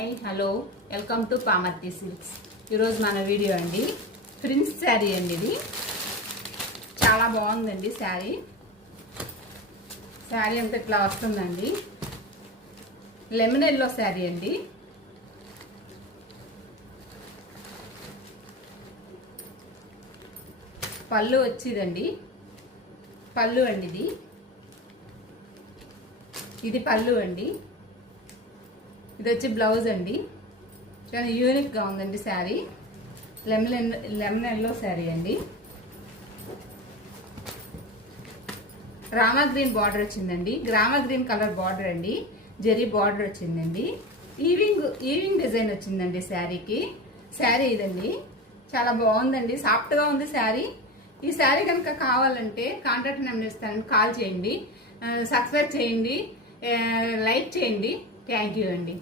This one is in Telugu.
Hi hello welcome to Pamarthi silks. ఈరోజు మన వీడియో అండి ప్రిన్స్ శారీ అండి. ఇది చాలా బాగుందండి. శారీ అంతా ఇట్లా వస్తుందండి. లెమన్ ఎల్లో శారీ అండి. పళ్ళు వచ్చిందండి. పళ్ళు అండి. ఇది పళ్ళు అండి. ఇది వచ్చి బ్లౌజ్ అండి. చాలా యూనిక్గా ఉందండి శారీ. లెమన్ ఎల్లో శారీ అండి. రామా గ్రీన్ బార్డర్ వచ్చిందండి. గ్రామా గ్రీన్ కలర్ బార్డర్ అండి. జరీ బార్డర్ వచ్చిందండి. ఈవింగ్ డిజైన్ వచ్చిందండి శారీకి. శారీ ఇదండి. చాలా బాగుందండి. సాఫ్ట్గా ఉంది శారీ. ఈ శారీ కనుక కావాలంటే కాంటాక్ట్ నెంబర్ ఇస్తాను, కాల్ చేయండి, సబ్స్క్రైబ్ చేయండి, లైక్ చేయండి. థ్యాంక్ యూ అండి.